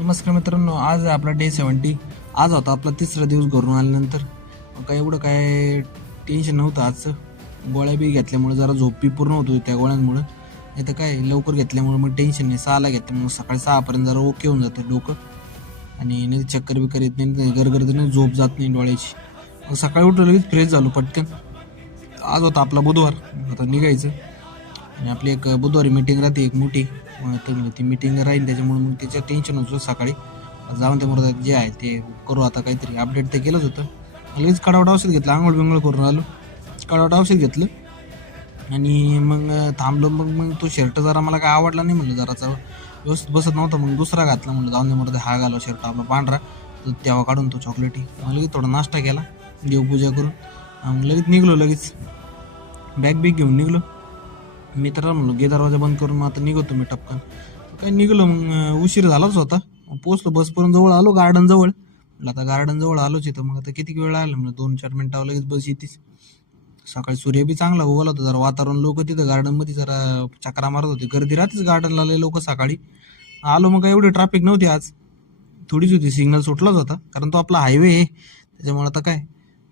नमस्कार मित्रांनो, आज आहे आपला डे 70. आज होता आपला तिसरा दिवस घरून आल्यानंतर. काय एवढं काय टेन्शन नव्हतं आजचं. गोळ्या बी घेतल्यामुळे जरा झोप बी पूर्ण होत होती त्या गोळ्यांमुळे. नाही तर काय लवकर घेतल्यामुळे मग टेन्शन नाही. 6ला घेतल्यामुळे सकाळी 6पर्यंत जरा ओके होऊन जातं डोकं आणि नाही चक्कर बिक्कर येत नाही, गरगरत नाही, झोप जात नाही डोळ्याची. मग सकाळी उठलं लगेच फ्रेश झालो पटकन. आज होता आपला बुधवार, आता निघायचं आणि आपली एक बुधवारी मीटिंग राहते एक मोठी. तर ती मीटिंग राहील त्याच्यामुळे मग त्याचं टेन्शन होतं सकाळी. जाऊन ते मला जे आहे ते करू, आता काहीतरी अपडेट ते केलंच होतं. लगेच कडावट औषध घेतलं, आंघोळ बिंगोळ करून आलो, कडावट औषध घेतलं आणि मग थांबलो. मग तो शर्ट जरा मला काय आवडला नाही, म्हणलं जराचा व्यवस्थित बसत नव्हता. मग दुसरा घातला, म्हणलं जाऊन दे मला हा घालो शर्ट आपला पांढरा. तर तेव्हा काढून तो चॉकलेटी मग लगेच थोडा नाश्ता केला देवपूजा करून. मग लगेच निघलो, लगेच बॅग बिग घेऊन निघलो. मित्राला म्हणलो गे दरवाजा बंद करून, मग आता निघतो मी टपकन. काही निघलो, मग उशीर झालाच होता. पोचलो, बसपर्यंत जवळ आलो, गार्डन जवळ. म्हटलं आता गार्डन जवळ आलोच इथं, मग आता किती वेळ लागला म्हणलं 2-4 मिनिटावर लगेच बस येतेच. सकाळी सूर्य बी चांगला उगवला होता, जरा वातावरण, लोक तिथं गार्डनमध्ये जरा चक्रा मारत होते, गर्दी राहतेच गार्डनला लय लोक सकाळी. आलो मग काय एवढी ट्रॅफिक नव्हती आज, थोडीच होती, सिग्नल सुटलाच होता कारण तो आपला हायवे आहे त्याच्यामुळे. आता काय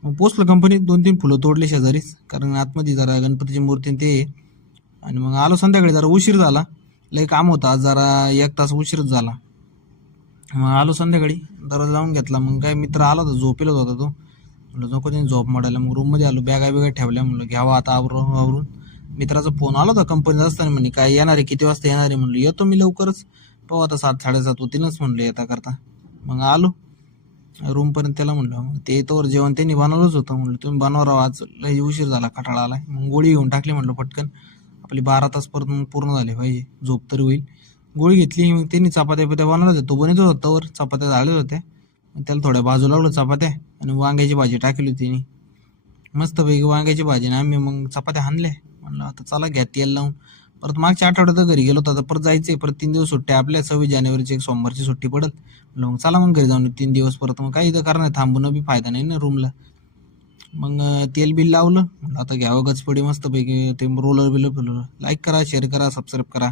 मग पोचलं कंपनीत, 2-3 फुलं तोडले शेजारीच, कारण आतमध्ये जरा गणपतीची मूर्ती ते आहे. आणि मग आलो संध्याकाळी, जरा उशीर झाला, लय काम होतं आज, जरा 1 तास उशीरच झाला. मग आलो संध्याकाळी, दरवाजा लावून घेतला. मग काय मित्र आला होता, झोपेलच होता तो. म्हणलं नको त्याने झोप मोडायला. मग रूममध्ये आलो, बॅगा बिगा ठेवल्या, म्हणलं घ्यावा आता आवरून. मित्राचा फोन आला होता कंपनीत असताना, म्हणे काय येणार आहे, किती वाजता येणार आहे. म्हणलं येतो मी लवकरच, पाहू आता 7-7:30 होतीलच म्हणलं येता करता. मग आलो रूमपर्यंत, त्याला म्हणलं मग ते तोवर जेवण त्यांनी बनवलंच होतं. म्हणलं तुम्ही बनवा राव, आज लय उशीर झाला, कटाळा आलाय. मग गोळी घेऊन टाकली, म्हणलं पटकन आपली 12 तास परत मग पूर्ण झाले पाहिजे, झोप तरी होईल. गोळी घेतली. मग त्यांनी चपात्या बनवल्या होत्या, तो बनवत होता वर, चपात्या झाल्या होत्या. त्याला थोड्या बाजू लावलं चपात्या, आणि वांग्याची भाजी टाकली होती तिने, मस्तपैकी वांग्याची भाजी. आणि आम्ही मग चपात्या हाणल्या. म्हणलं आता चला घ्या तेल लावून. परत मागच्या आठवड्यात घरी गेलो होतो, आता परत जायचंय, परत 3 दिवस सुट्टी आपल्या. 26 जानेवारीची एक सोमवारची सुट्टी पडत. म्हणलं मग चला मग घरी जाऊन 3 दिवस परत. मग काही इथं करणार, थांबून बी फायदा नाही ना रूमला. मग तेल बिल लावलं, म्हणलं आता घ्यावं गचपडी मस्तपैकी. ते रोलर बिलर फिरवलं. लाईक करा, शेअर करा, सबस्क्राईब करा.